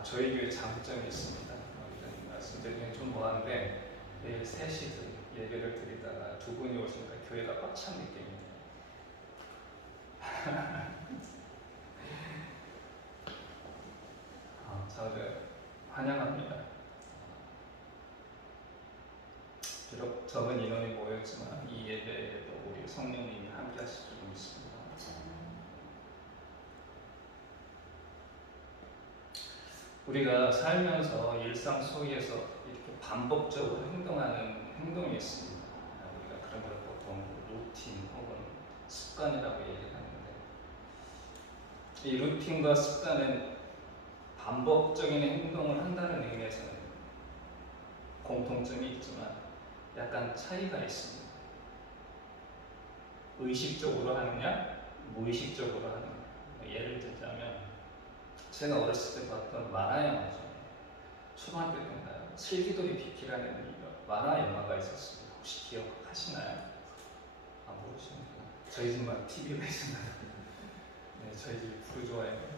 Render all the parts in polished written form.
저희 교회 장점이 있습니다. 이런 말씀드리면 좀 뭐한데 내일 3시 예배를 드리다가 두 분이 오시니까 교회가 꽉 찬 느낌입니다. 저를 환영합니다. 비록 적은 인원이 모였지만 이 예배에도 우리 성령님이 함께 하실 줄 믿습니다. 우리가 살면서 일상 속에서 이렇게 반복적으로 행동하는 행동이 있습니다. 우리가 그런 걸 보통 루틴 혹은 습관이라고 얘기하는데, 이 루틴과 습관은 반복적인 행동을 한다는 의미에서는 공통점이 있지만 약간 차이가 있습니다. 의식적으로 하느냐, 무의식적으로 하느냐. 예를 들자면 제가 어렸을 때 봤던 만화 영화 중에 초등학교 때인가요? 슬기돌이 비키라는 만화 영화가 있었습니다. 혹시 기억하시나요? 모르시는구나. 저희 집만 TV가 있었나요? 네, 저희 집 프로 좋아해요.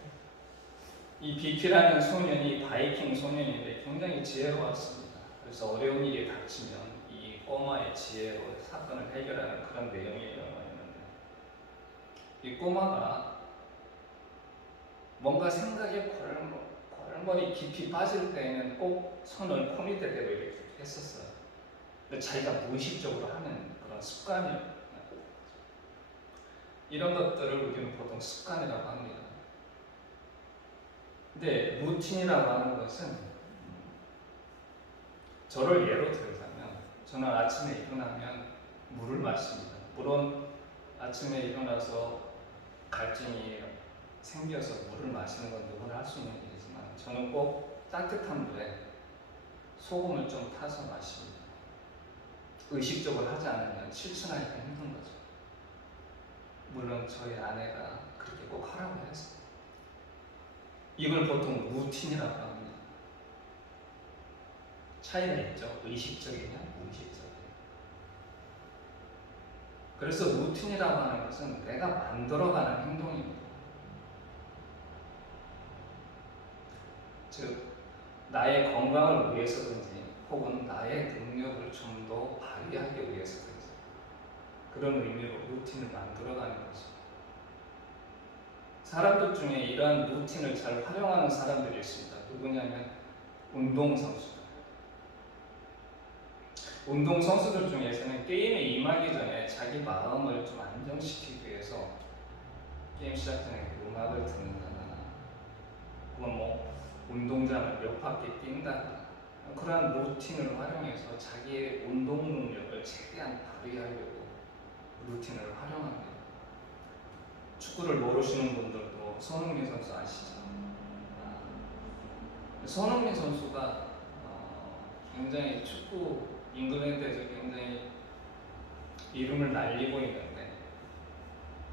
이 비키라는 소년이 바이킹 소년인데 굉장히 지혜로웠습니다. 그래서 어려운 일이 닥치면 이 꼬마의 지혜로 사건을 해결하는 그런 내용의 영화였는데, 이 꼬마가 뭔가 생각에 골머리 깊이 빠질 때에는 꼭 손을 코밑에 대고 이렇게 했었어요. 근데 자기가 무의식적으로 하는 그런 습관이에요. 이런 것들을 우리는 보통 습관이라고 합니다. 근데 루틴이라고 하는 것은, 저를 예로 들자면 저는 아침에 일어나면 물을 마십니다. 물론 아침에 일어나서 갈증이 생겨서 물을 마시는 건 누구나 할 수 있는 일이지만 저는 꼭 따뜻한 물에 소금을 좀 타서 마십니다. 의식적으로 하지 않으면 실천하기가 힘든 거죠. 물론 저희 아내가 그렇게 꼭 하라고 해서. 이걸 보통 루틴이라고 합니다. 차이가 있죠. 의식적이냐 무의식적이냐. 그래서 루틴이라고 하는 것은 내가 만들어가는 행동입니다. 즉 나의 건강을 위해서든지 혹은 나의 능력을 좀 더 발휘하기 위해서든지 그런 의미로 루틴을 만들어가는 거죠. 사람들 중에 이러한 루틴을 잘 활용하는 사람들이 있습니다. 누구냐면 운동선수. 운동선수들 중에서는 게임에 임하기 전에 자기 마음을 좀 안정시키기 위해서 게임 시작 전에 음악을 듣는다거나 혹은 운동장을 몇 바퀴 뛴다거나 그러한 루틴을 활용해서 자기의 운동 능력을 최대한 발휘하려고 루틴을 활용합니다. 축구를 모르시는 분들도 손흥민 선수 아시죠? 손흥민 선수가 굉장히 축구 잉글랜드에서 굉장히 이름을 날리고 있는데,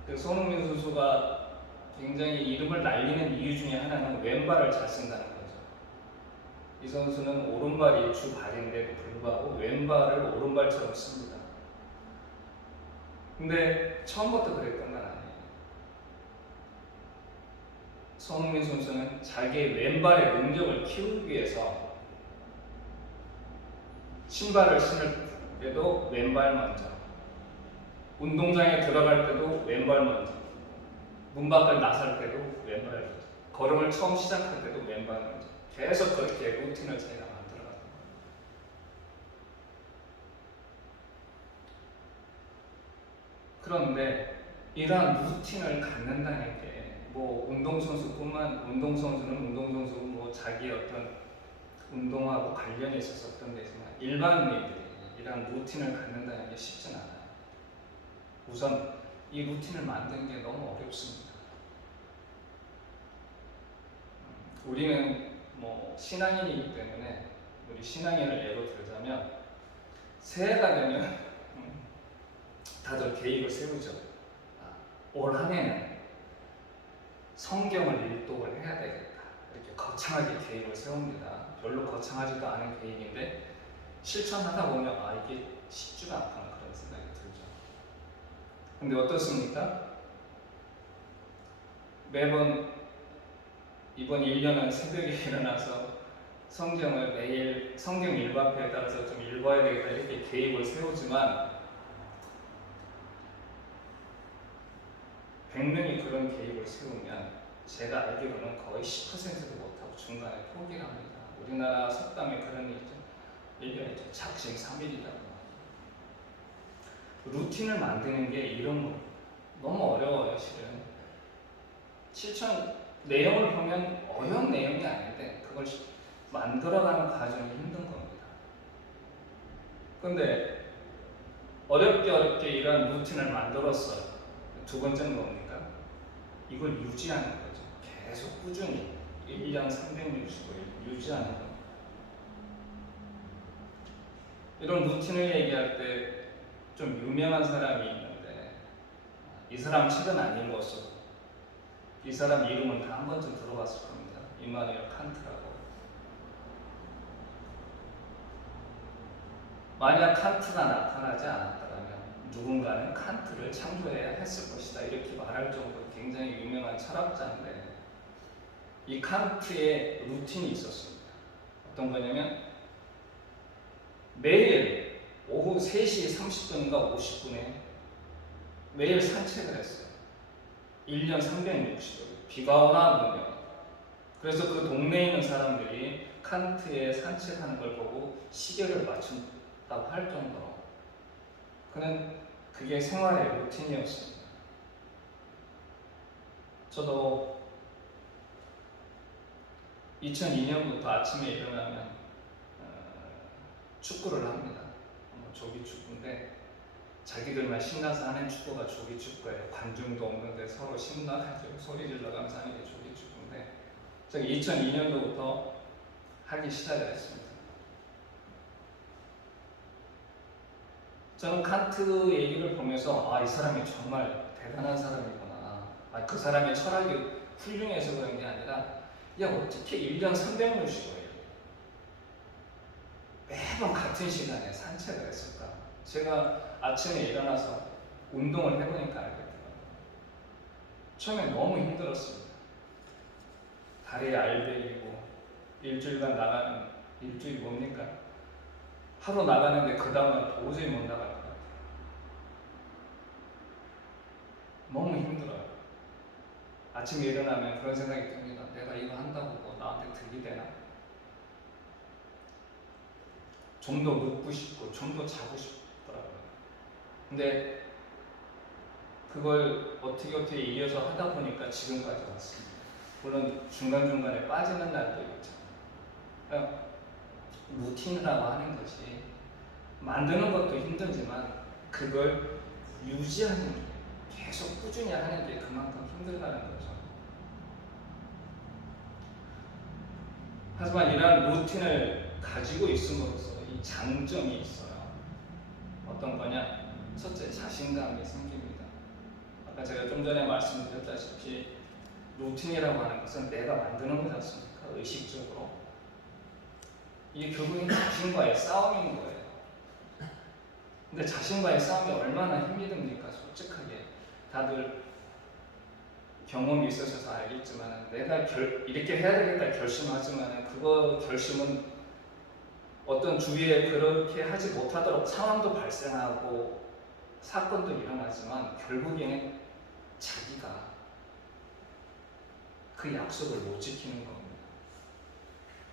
그 손흥민 선수가 굉장히 이름을 날리는 이유 중에 하나는 왼발을 잘 쓴다는 거죠. 이 선수는 오른발이 주 발인데도 불구하고 왼발을 오른발처럼 씁니다. 근데 처음부터 그랬던 건 아니에요. 손흥민 선수는 자기의 왼발의 능력을 키우기 위해서 신발을 신을 때도 왼발 먼저, 운동장에 들어갈 때도 왼발 먼저, 문 밖을 나설 때도 왼발 먼저, 걸음을 처음 시작할 때도 왼발 먼저, 계속 그렇게 루틴을 제가 만들어가는 거예요. 그런데 이러한 루틴을 갖는다는 게 운동선수는 운동선수 자기 어떤 운동하고 관련이 있어서 어떤 데지만 일반인들이 이러한 루틴을 갖는다는 게 쉽진 않아요. 우선 이 루틴을 만드는 게 너무 어렵습니다. 우리는 신앙인이기 때문에 우리 신앙인을 예로 들자면 새해가 되면 다들 계획을 세우죠. 올 한 해는 성경을 일독을 해야 되겠다. 이렇게 거창하게 계획을 세웁니다. 별로 거창하지도 않은 계획인데 실천하다 보면 이게 쉽지가 않구나 그런 생각이 들죠. 근데 어떻습니까? 매번 이번 1년은 새벽에 일어나서 성경을 매일 성경 일과표에 따라서 좀 읽어야 되겠다 이렇게 계획을 세우지만 100명이 그런 계획을 세우면 제가 알기로는 거의 10%도 못하고 중간에 포기를 합니다. 우리나라 속담에 그런 얘기가 있죠. 작심삼일이라고. 루틴을 만드는 게 이런 거 너무 어려워요. 실천 내용을 보면 어려운 내용이 아닌데 그걸 만들어가는 과정이 힘든 겁니다. 근데 어렵게 이런 루틴을 만들었어요. 두 번째는 뭡니까? 이걸 유지하는 거죠. 계속 꾸준히 1년 365일 유지하는 겁니다. 이런 루틴을 얘기할 때 좀 유명한 사람이 있는데 이 사람 책은 안 읽었어도 이 사람 이름은 다 한 번쯤 들어봤을 겁니다. 이마누엘 칸트라고. 만약 칸트가 나타나지 않았다면 누군가는 칸트를 창조해야 했을 것이다 이렇게 말할 정도로 굉장히 유명한 철학자인데 이 칸트의 루틴이 있었습니다. 어떤 거냐면 매일 오후 3시 30분인가 50분에 매일 산책을 했어요. 1년 365일 비가 오나 눈이 오나. 그래서 그 동네에 있는 사람들이 칸트의 산책하는 걸 보고 시계를 맞춘다고 할 정도로 그는 그게 생활의 루틴이었습니다. 저도 2002년부터 아침에 일어나면 축구를 합니다. 조기 축구인데 자기들만 신나서 하는 축구가 조기 축구예요. 관중도 없는데 서로 신나가지고 소리 질러가면서 하는 게 조기 축구인데 제가 2002년도부터 하기 시작을 했습니다. 저는 칸트 얘기를 보면서 이 사람이 정말 대단한 사람이구나. 그 사람의 철학이 훌륭해서 그런 게 아니라 어떻게 1년 365일 매번 같은 시간에 산책을 했을까? 제가 아침에 일어나서 운동을 해보니까 알겠더라고요. 처음엔 너무 힘들었습니다. 다리에 알배기고 일주일간 나가는 일주일 뭡니까? 하루 나가는데 그 다음날 도저히 못 나갈 것 같아요. 너무 힘들어요. 아침에 일어나면 그런 생각이 듭니다. 내가 이거 한다고 뭐 나한테 득이 되나? 좀 더 눕고 싶고 좀 더 자고 싶더라고요. 근데 그걸 어떻게 이어서 하다 보니까 지금까지 왔습니다. 물론 중간중간에 빠지는 날도 있죠. 그러니까 루틴이라고 하는 것이 만드는 것도 힘들지만 그걸 유지하는 게 계속 꾸준히 하는 게 그만큼 힘들다는 거죠. 하지만 이러한 루틴을 가지고 있음으로써 이 장점이 있어요. 어떤 거냐? 첫째, 자신감이 생깁니다. 아까 제가 좀 전에 말씀드렸다시피 루틴이라고 하는 것은 내가 만드는 거지 않습니까? 의식적으로. 이게 결국엔 자신과의 싸움인 거예요. 근데 자신과의 싸움이 얼마나 힘이 듭니까? 솔직하게. 다들 경험이 있으셔서 알겠지만 내가 이렇게 해야 되겠다 결심하지만 그거 결심은 어떤 주위에 그렇게 하지 못하도록 상황도 발생하고 사건도 일어나지만 결국에는 자기가 그 약속을 못 지키는 겁니다.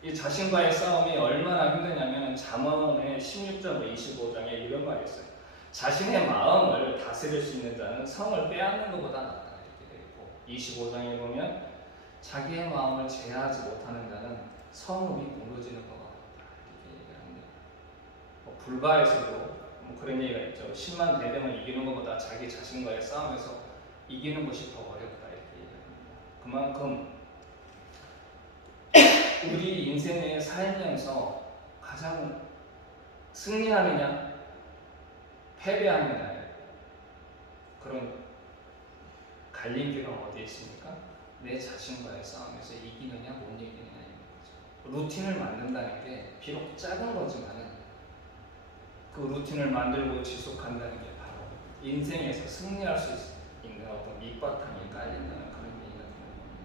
이 자신과의 싸움이 얼마나 힘드냐면 잠언의 16장 25장에 이런 말이 있어요. 자신의 마음을 다스릴 수 있는 자는 성을 빼앗는 것보다 낫다 이렇게 되어 있고 25장에 보면 자기의 마음을 제어하지 못하는 자는 성읍이 무너지는 것과 같다 이렇게 얘기를 합니다. 불가에서도 그런 얘기가 있죠. 10만 대병을 이기는 것보다 자기 자신과의 싸움에서 이기는 것이 더 어렵다 이렇게 얘기합니다. 그만큼 우리 인생에 살면서 가장 승리하느냐 패배하느냐 그런 갈림길은 어디에 있습니까? 내 자신과의 싸움에서 이기느냐 못 이기느냐인 거죠. 루틴을 만든다는 게 비록 작은 거지만은 그 루틴을 만들고 지속한다는 게 바로 인생에서 승리할 수 있는 어떤 밑바탕이 깔린다는 그런 얘기가 되는 겁니다.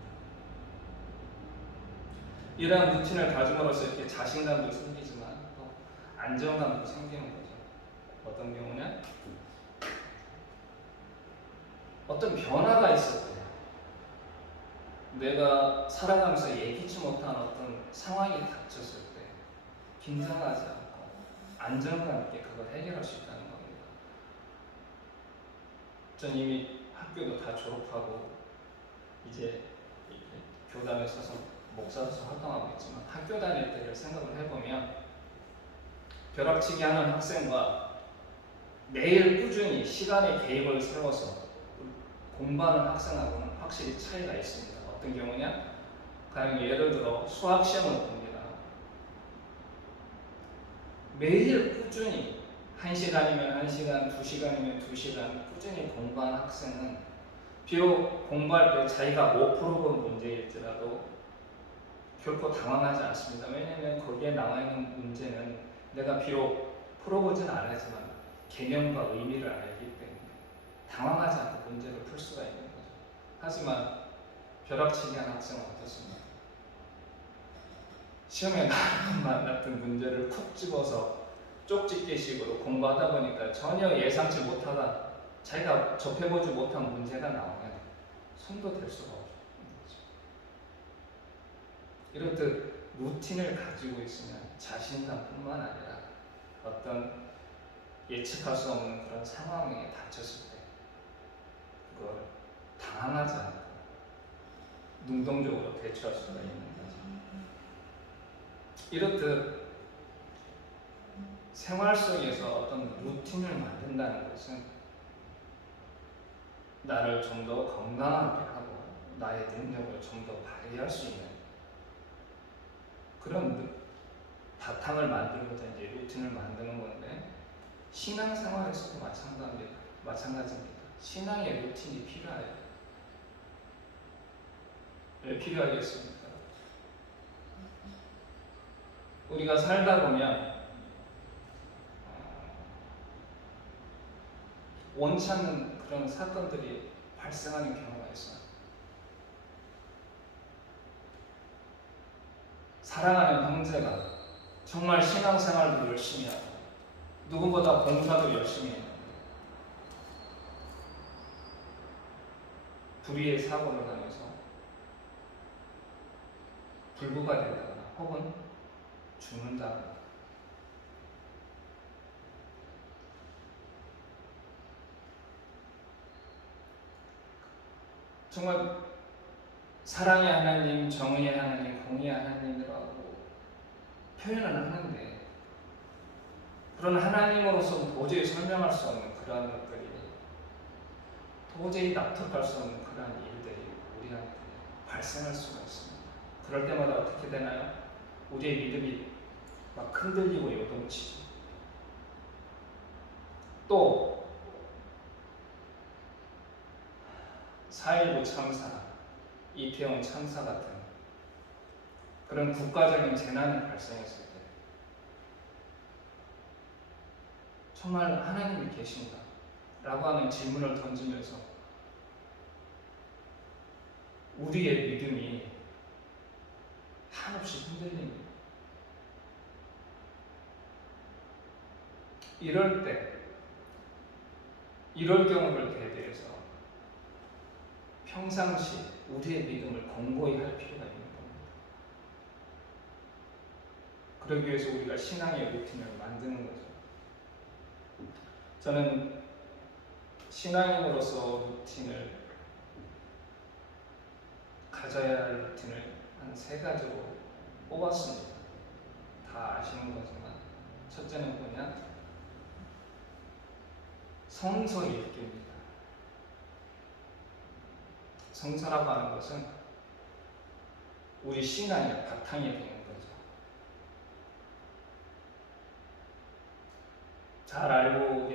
이러한 루틴을 가짐으로써 이렇게 자신감도 생기지만 또 안정감도 생기는 거죠. 어떤 경우냐? 어떤 변화가 있을 때, 내가 살아가면서 예기치 못한 어떤 상황이 닥쳤을 때 긴장하지 않고 안정감 있게 그걸 해결할 수 있다는 겁니다. 전 이미 학교도 다 졸업하고 이제 교단에 서서 목사로서 활동하고 있지만, 학교 다닐 때를 생각을 해보면 벼락치기 하는 학생과 매일 꾸준히 시간의 계획을 세워서 공부하는 학생하고는 확실히 차이가 있습니다. 어떤 경우냐? 가령 예를 들어 수학 시험을 봅니다. 매일 꾸준히 1시간이면 1시간, 2시간이면 2시간 꾸준히 공부하는 학생은 비록 공부할 때 자기가 못 풀어본 문제일지라도 결코 당황하지 않습니다. 왜냐하면 거기에 나와 있는 문제는 내가 비록 풀어보진 않았지만 개념과 의미를 알기 때문에 당황하지 않고 문제를 풀 수가 있는 거죠. 하지만 벼락치기 한 학생은 어떻습니까? 시험에 만났던 문제를 콕 집어서 쪽집게식으로 공부하다 보니까 전혀 예상치 못하다 자기가 접해보지 못한 문제가 나오면 손도 댈 수가 없죠. 이렇듯 루틴을 가지고 있으면 자신감뿐만 아니라 어떤 예측할 수 없는 그런 상황에 닥쳤을 때 그걸 당황하지 않고 능동적으로 대처할 수가 있는 거죠. 이렇듯 생활 속에서 어떤 루틴을 만든다는 것은 나를 좀 더 건강하게 하고 나의 능력을 좀 더 발휘할 수 있는 그런 바탕을 만들고자 이제 루틴을 만드는 건데, 신앙생활에서도 마찬가지입니다. 신앙의 루틴이 필요해요. 왜 필요하겠습니까? 우리가 살다 보면 원치 않는 그런 사건들이 발생하는 경우가 있어요. 사랑하는 형제가 정말 신앙생활도 열심히 하고 누구보다 봉사도 열심히 해요. 불의의 사고를 하면서 불구가 되거나 혹은 죽는다. 정말 사랑의 하나님, 정의의 하나님, 공의의 하나님이라고 표현을 하는데, 그런 하나님으로서는 도저히 설명할 수 없는 그러한 것들이, 도저히 납득할 수 없는 그러한 일들이 우리한테 발생할 수가 있습니다. 그럴 때마다 어떻게 되나요? 우리의 믿음이 막 흔들리고 요동치죠. 또 4.19 참사, 이태원 참사 같은 그런 국가적인 재난이 발생했을 때 정말 하나님이 계신가? 라고 하는 질문을 던지면서 우리의 믿음이 한없이 흔들립니다. 이럴 때, 이럴 경우를 대비해서 평상시 우리의 믿음을 공고히 할 필요가 있는 겁니다. 그러기 위해서 우리가 신앙의 루틴을 만드는 거죠. 저는 신앙인으로서 루틴을 가져야 할 루틴을 한 3가지로 뽑았습니다. 다 아시는 거지만 첫째는 뭐냐? 성서 읽기입니다. 성서라고 하는 것은 우리 신앙의 바탕이 되는 거죠. 잘 알고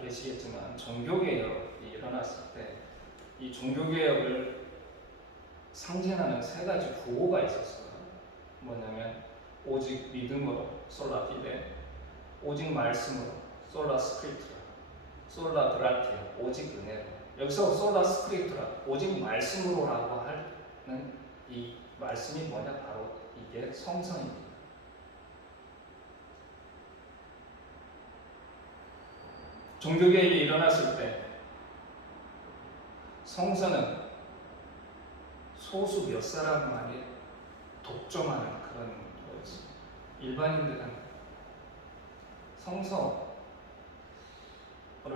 계시겠지만 종교개혁이 일어났을 때 이 종교개혁을 상징하는 3가지 구호가 있었어요. 뭐냐면 오직 믿음으로 솔라 피데, 오직 말씀으로 솔라 스크립트라, 솔라 그라티아 오직 은혜로. 여기서 솔라 스크립트라 오직 말씀으로라고 하는 이 말씀이 뭐냐? 바로 이게 성성입니다. 종교개혁이 일어났을 때 성서는 소수 몇 사람만이 독점하는 그런 거였어요. 일반인들은 성서를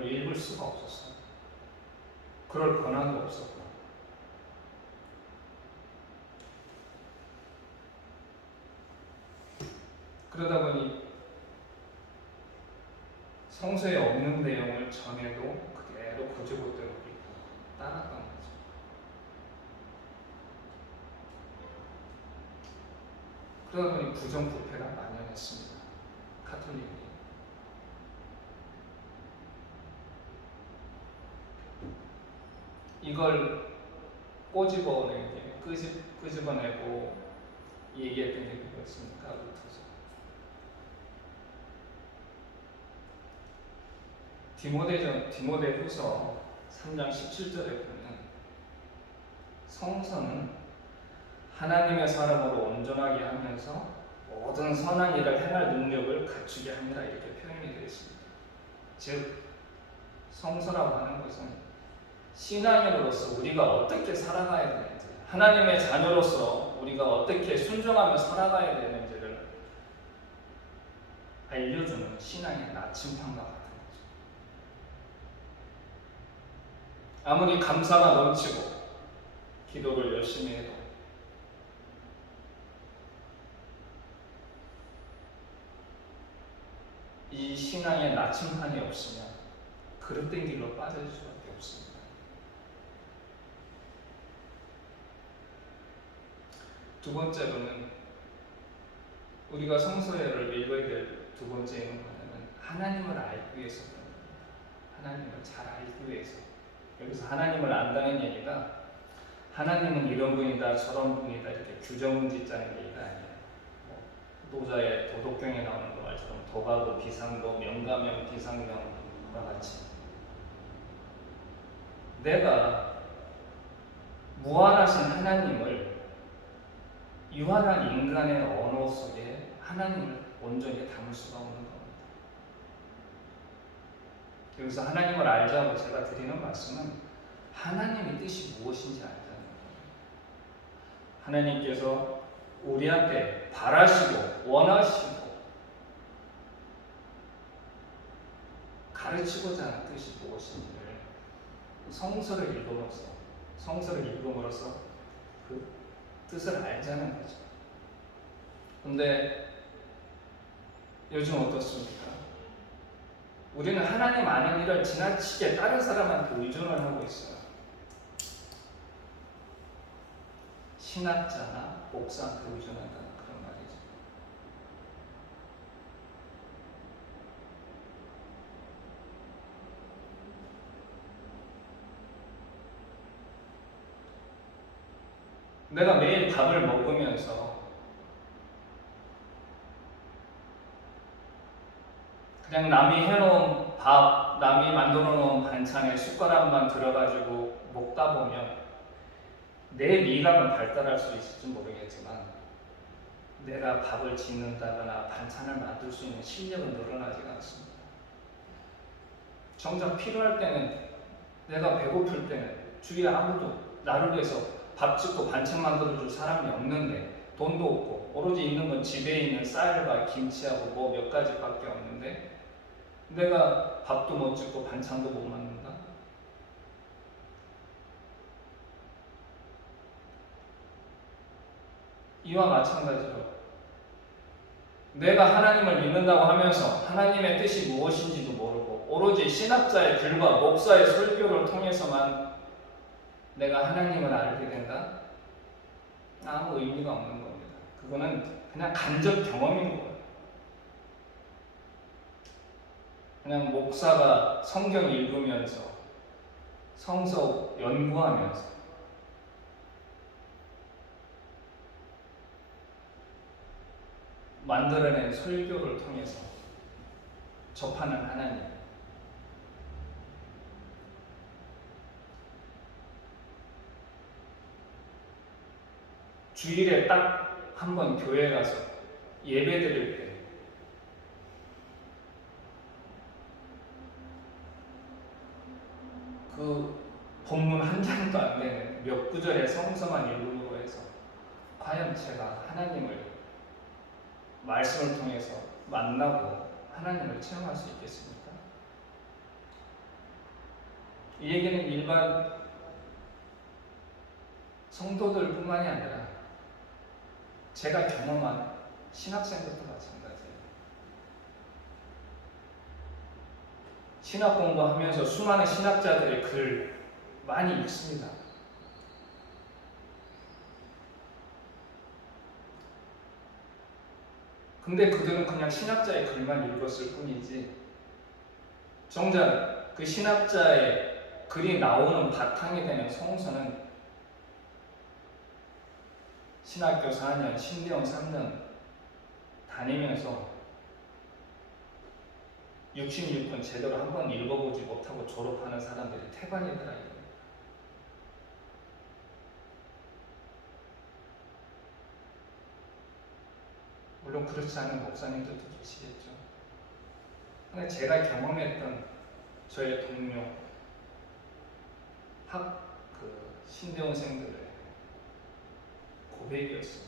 읽을 수가 없었어요. 그럴 권한도 없었고. 그러다 보니 성서에 없는 내용을 전해도 그대로 고지고대로 믿고 따랐던 거죠. 그러다 보니 부정부패가 만연했습니다. 카톨릭이. 이걸 끄집어내고 얘기했던 게 누구였습니까? 루터죠. 디모데후서 3장 17절에 보면 성서는 하나님의 사람으로 온전하게 하면서 모든 선한 일을 행할 능력을 갖추게 합니다. 이렇게 표현이 되어 있습니다. 즉 성서라고 하는 것은 신앙인으로서 우리가 어떻게 살아가야 되는지, 하나님의 자녀로서 우리가 어떻게 순종하며 살아가야 되는지를 알려주는 신앙의 나침판과 같은 거죠. 아무리 감사가 넘치고 기도를 열심히 해도 이 신앙의 나침판이 없으면 그릇된 길로 빠질 수밖에 없습니다. 두 번째로는 우리가 성서를 읽어야 될 두 번째 의무는 하나님을 알기 위해서 그런 겁니다. 하나님을 잘 알기 위해서. 여기서 하나님을 안다는 얘기가 하나님은 이런 분이다 저런 분이다 이렇게 규정을 짓자는 얘기가 아니에요. 노자의 도덕경에 나오는 말처럼 도가도 비상도 명가명 비상명과 같이 내가 무한하신 하나님을 유한한 인간의 언어 속에 하나님을 온전히 담을 수가 없는 겁니다. 여기서 하나님을 알자고 제가 드리는 말씀은 하나님의 뜻이 무엇인지 알자는 거예요. 하나님께서 우리한테 바라시고 원하시고 가르치고자 하는 뜻이 무엇인지를 성서를 읽음으로써 그 뜻을 알자는 거죠. 근데 요즘 어떻습니까? 우리는 하나님 아는 일을 지나치게 다른 사람한테 의존을 하고 있어요. 신학자나 목사한테 의존한다는 그런 말이죠. 내가 매일 밥을 먹으면서 그냥 남이 해놓은 밥, 남이 만들어 놓은 반찬에 숟가락만 들어가지고 먹다 보면 내 미각은 발달할 수 있을지 모르겠지만 내가 밥을 짓는다거나 반찬을 만들 수 있는 실력은 늘어나지가 않습니다. 정작 필요할 때는, 내가 배고플 때는 주위에 아무도 나를 위해서 밥 짓고 반찬 만들어줄 사람이 없는데, 돈도 없고 오로지 있는 건 집에 있는 쌀과 김치하고 뭐 몇 가지밖에 없는데 내가 밥도 못 짓고 반찬도 못 만든다? 이와 마찬가지로 내가 하나님을 믿는다고 하면서 하나님의 뜻이 무엇인지도 모르고 오로지 신학자의 글과 목사의 설교를 통해서만 내가 하나님을 알게 된다? 아무 의미가 없는 겁니다. 그거는 그냥 간접 경험인 거예요. 그냥 목사가 성경 읽으면서 성서 연구하면서 만들어낸 설교를 통해서 접하는 하나님. 주일에 딱 한 번 교회 가서 예배 드릴 때 그 본문 한 장도 안 되는 몇 구절의 성서만 읽음으로 해서 과연 제가 하나님을 말씀을 통해서 만나고 하나님을 체험할 수 있겠습니까? 이 얘기는 일반 성도들뿐만이 아니라 제가 경험한 신학생들도 마찬가지예요. 신학 공부하면서 수많은 신학자들의 글 많이 읽습니다. 근데 그들은 그냥 신학자의 글만 읽었을 뿐이지 정작 그 신학자의 글이 나오는 바탕이 되는 성서는 신학교 4년, 신대원 3년 다니면서 66분 제대로 한 번 읽어보지 못하고 졸업하는 사람들이 태반이더라고요. 물론 그렇지 않은 목사님들도 계시겠죠. 근데 제가 경험했던 저의 동료 신대원생들의 고백이었어요.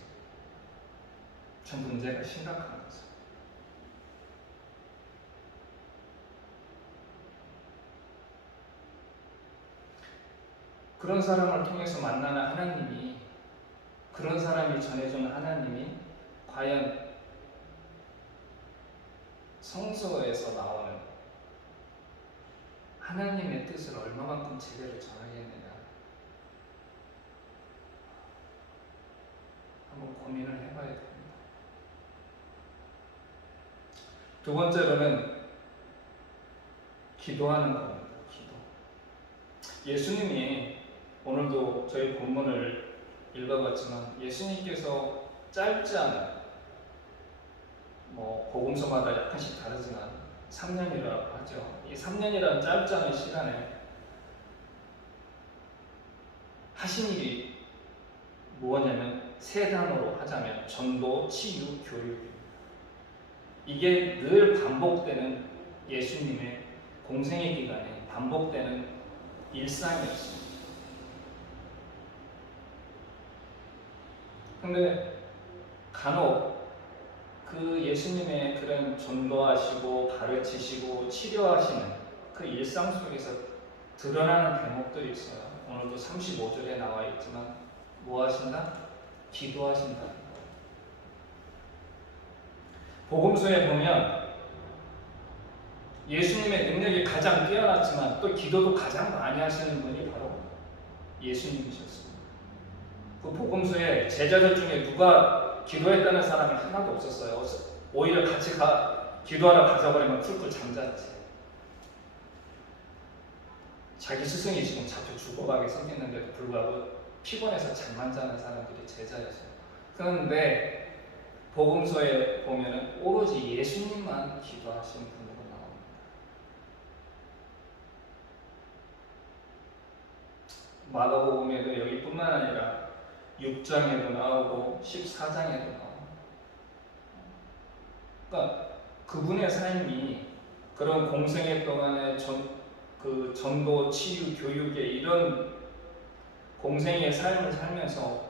전 문제가 심각한 거죠. 그런 사람을 통해서 만나는 하나님이, 그런 사람이 전해주는 하나님이 과연 성서에서 나오는 하나님의 뜻을 얼마만큼 제대로 전하겠느냐 한번 고민을 해봐야 됩니다. 두 번째로는 기도하는 겁니다. 기도. 예수님이 오늘도 저희 본문을 읽어봤지만 예수님께서 짧지 않은 복음서마다 약간씩 다르지만 3년이라고 하죠. 이 3년이라는 짧지 않은 시간에 하신 일이 무엇냐면 세 단어로 하자면 전도, 치유, 교육입니다. 이게 늘 반복되는 예수님의 공생의 기간에 반복되는 일상이었습니다. 근데 간혹 그 예수님의 그런 전도하시고 가르치시고 치료하시는 그 일상 속에서 드러나는 대목들이 있어요. 오늘도 35절에 나와 있지만 뭐 하신다? 기도하신다. 복음서에 보면 예수님의 능력이 가장 뛰어났지만 또 기도도 가장 많이 하시는 분이 바로 예수님이셨습니다. 그 복음서에 제자들 중에 누가 기도했다는 사람이 하나도 없었어요. 오히려 같이 기도하러 가자 그러면 쿨쿨 잠잤지. 자기 스승이 지금 잡혀 죽어가게 생겼는데도 불구하고 피곤해서 잠만 자는 사람들이 제자였어요. 그런데 복음서에 보면은 오로지 예수님만 기도하신 분으로 나옵니다. 마가복음에도 여기뿐만 아니라 6장에도 나오고 14장에도 나오고, 그러니까 그분의 삶이 그런 공생애 동안에 전도, 치유, 교육의 이런 공생의 삶을 살면서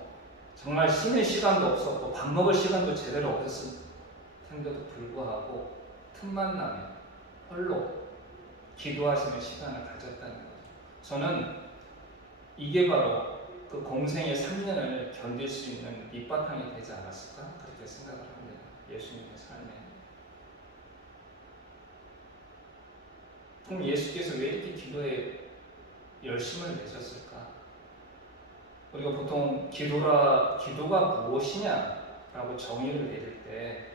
정말 쉬는 시간도 없었고 밥 먹을 시간도 제대로 없었을 텐데도 불구하고 틈만 나면 홀로 기도하시는 시간을 가졌다는 거죠. 저는 이게 바로 그 공생의 3년을 견딜 수 있는 밑바탕이 되지 않았을까? 그렇게 생각을 합니다. 예수님의 삶에. 그럼 예수께서 왜 이렇게 기도에 열심을 내셨을까? 우리가 보통 기도가 무엇이냐라고 정의를 내릴 때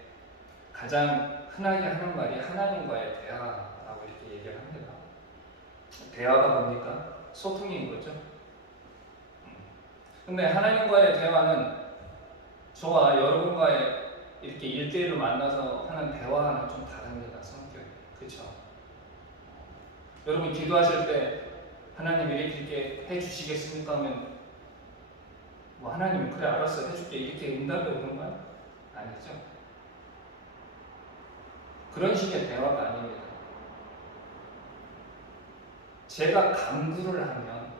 가장 흔하게 하는 말이 하나님과의 대화라고 이렇게 얘기를 합니다. 대화가 뭡니까? 소통인 거죠. 근데 하나님과의 대화는 저와 여러분과의 이렇게 1대1로 만나서 하는 대화와는 좀 다릅니다. 성격이. 그렇죠? 여러분 기도하실 때 하나님 이렇게 해주시겠습니까? 하면 뭐 하나님이 그래 알았어 해줄게 이렇게 응답이 오는 거야? 아니죠. 그런 식의 대화가 아닙니다. 제가 간구를 하면,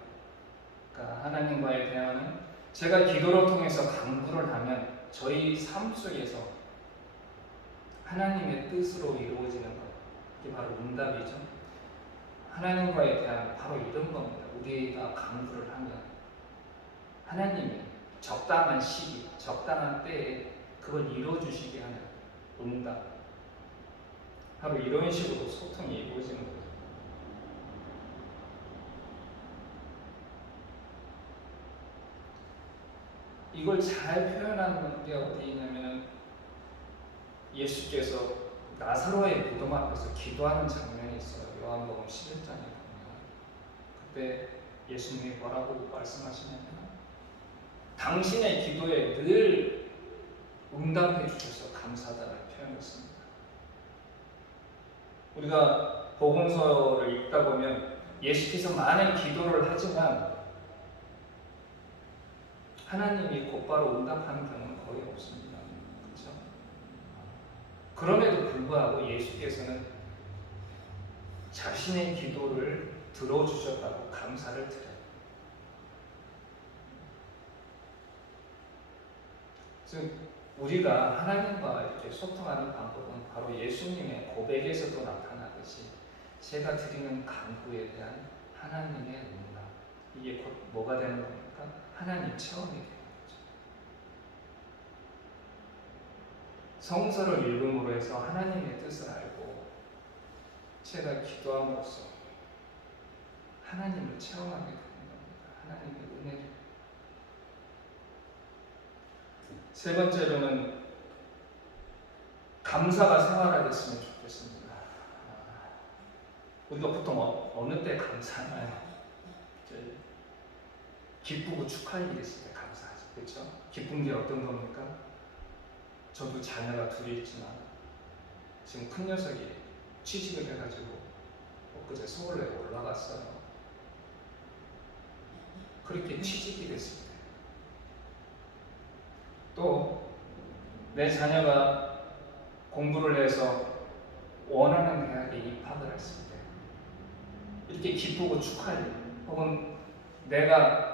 그러니까 하나님과의 대화는 제가 기도를 통해서 간구를 하면 저희 삶 속에서 하나님의 뜻으로 이루어지는 것, 이게 바로 응답이죠. 하나님과의 대화는 바로 이런 겁니다. 우리가 간구를 하면 하나님이 적당한 시기, 적당한 때에 그걸 이루어주시게 하는 응답, 바로 이런 식으로 소통이 이루어지는 거죠. 이걸 잘 표현하는 게 어디 있냐면 예수께서 나사로의 무덤 앞에서 기도하는 장면이 있어요. 요한복음 11장에 보면 그때 예수님이 뭐라고 말씀하시냐면 당신의 기도에 늘 응답해 주셔서 감사하다는 표현했습니다. 우리가 복음서를 읽다 보면 예수께서 많은 기도를 하지만 하나님이 곧바로 응답하는 경우는 거의 없습니다. 그렇죠? 그럼에도 불구하고 예수께서는 자신의 기도를 들어주셨다고 감사를 드려요. 즉 우리가 하나님과 이렇게 소통하는 방법은 바로 예수님의 고백에서도 나타나듯이 제가 드리는 간구에 대한 하나님의 응답, 이게 곧 뭐가 되는 겁니까? 하나님 체험이 되는 거죠. 성서를 읽음으로 해서 하나님의 뜻을 알고 제가 기도함으로써 하나님을 체험하게 되는 겁니다. 하나님의 은혜를. 세 번째로는 감사가 생활화됐으면 좋겠습니다. 우리가 보통 어느 때 감사하나요? 기쁘고 축하할 일이 있을 때 감사하죠. 그렇죠? 기쁜 게 어떤 겁니까? 저도 자녀가 둘이 있지만 지금 큰 녀석이 취직을 해가지고 엊그제 서울에 올라갔어요. 그렇게 취직이 됐을 때, 또 내 자녀가 공부를 해서 원하는 대학에 입학을 했을 때 이렇게 기쁘고 축하할 일, 혹은 내가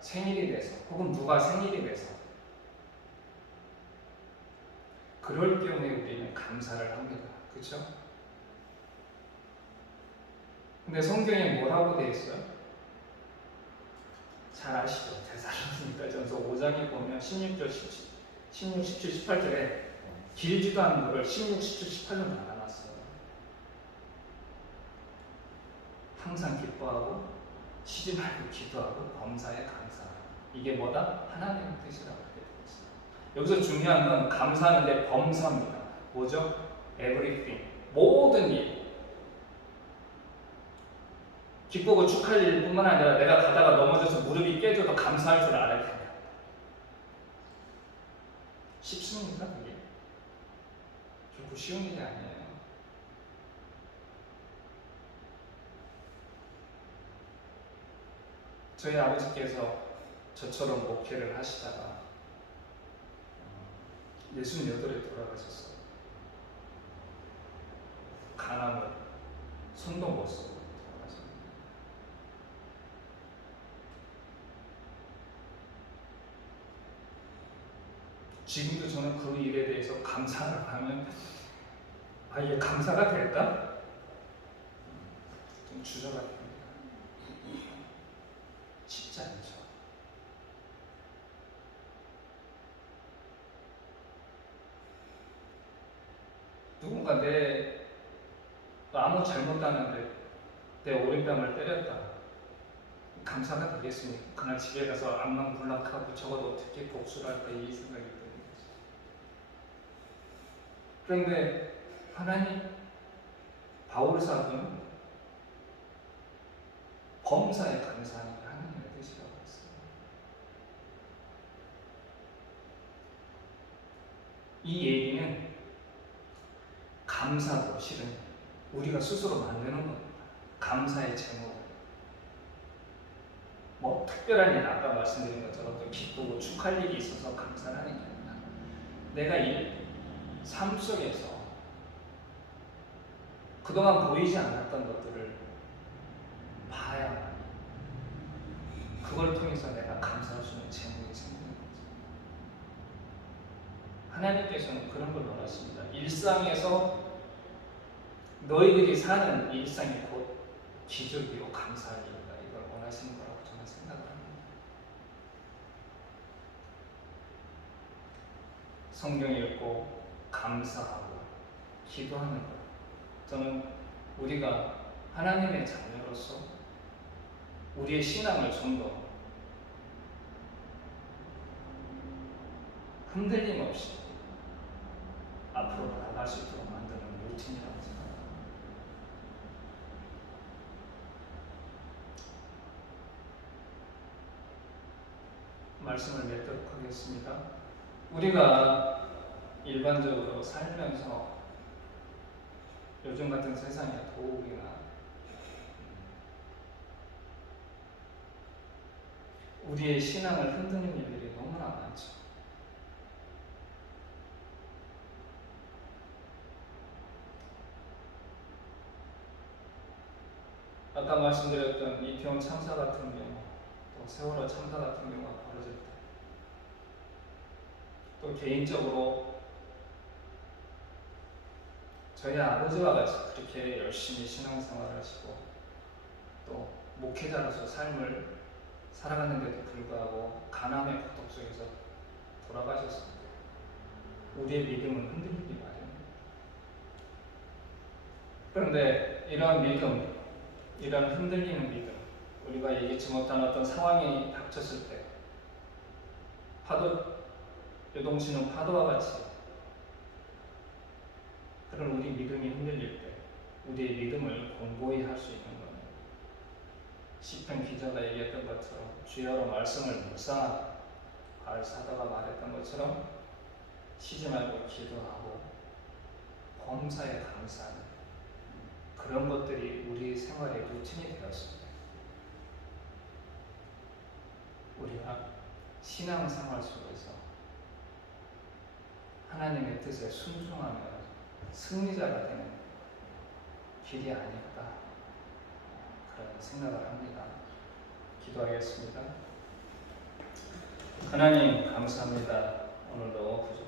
생일이 돼서, 혹은 누가 생일이 돼서 그럴 경우에 우리는 감사를 합니다. 그렇죠? 근데 성경에 뭐라고 되어 있어요? 잘 아시죠? 데살로니가전서 5장에 보면 16절, 16, 17, 18절에 길지도 않은 거를 16, 17, 18로 나눠놨어요. 항상 기뻐하고 쉬지 말고 기도하고 범사에 감사하라. 이게 뭐다? 하나님의 뜻이라고 되어 있어요. 여기서 중요한 건 감사하는데 범사입니다. 뭐죠? everything, 모든 일. 기쁘고 축하할 일뿐만 아니라 내가 가다가 넘어져서 무릎이 깨져도 감사할 줄 알아야 돼요. 쉽습니까? 그게? 결코 쉬운 일이 아니에요. 저희 아버지께서 저처럼 목회를 하시다가 68에 돌아가셨어요. 간암을 손도 못 쓰고 돌아가셨어요. 지금도 저는 그 일에 대해서 감사를 하면 이게 감사가 될까? 좀 주저가 됩니다. 쉽지 않죠. 누군가 아무 잘못도 안 했는데 내 오른뺨을 때렸다. 감사가 되겠습니까? 그날 집에 가서 안망불락하고 저걸 어떻게 복수를 할까 이 생각이 드는 거죠. 그런데 하나님, 바울 사도는 범사에 감사하는 게 하나님의 뜻이라고 했어요. 이 얘기는 감사도 실은 우리가 스스로 만드는 겁니다. 감사의 제목. 꼭 특별한 일, 아까 말씀드린 것처럼 또 기쁘고 축할 일이 있어서 감사하는 게 아니라 내가 이 삶 속에서 그동안 보이지 않았던 것들을 봐야만 그걸 통해서 내가 감사할 수 있는 재능이 생기는 거죠. 하나님께서는 그런 걸 원하십니다. 일상에서 너희들이 사는 일상이 곧 기적이요 감사할 일이다. 이걸 원하시는 거라고 저는 생각을 합니다. 성경 읽고 감사하고 기도하는 것. 저는 우리가 하나님의 자녀로서 우리의 신앙을 좀 더 흔들림 없이 앞으로 나아갈 수 있도록 만드는 루틴이라고 생각합니다. 말씀을 맺도록 하겠습니다. 우리가 일반적으로 살면서 요즘 같은 세상에 도움이나 우리의 신앙을 흔드는 일들이 너무나 많죠. 아까 말씀드렸던 이태원 참사 같은 경우, 또 세월호 참사 같은 경우가 벌어질 때, 또 개인적으로 저희 아버지와 같이 그렇게 열심히 신앙생활을 하시고 또 목회자로서 삶을 살아가는데도 불구하고 가난의 고통 속에서 돌아가셨습니다. 우리의 믿음은 흔들리기 마련입니다. 그런데 이러한 믿음, 이런 흔들리는 믿음, 우리가 예기치 못한 어떤 상황이 닥쳤을 때 파도 요동치는 파도와 같이 그런 우리 믿음이 흔들릴 때 우리의 믿음을 공고히 할 수 있는 겁니다. 시편 기자가 얘기했던 것처럼 주여로 말씀을 묵상하라. 바울 사도가 말했던 것처럼 쉬지 말고 기도하고 범사에 감사하는 그런 것들이 우리 생활의 루틴이 되었습니다. 우리가 신앙생활 속에서 하나님의 뜻에 순종하며 승리자가 되는 길이 아닐까 그런 생각을 합니다. 기도하겠습니다. 하나님 감사합니다. 오늘도 부족한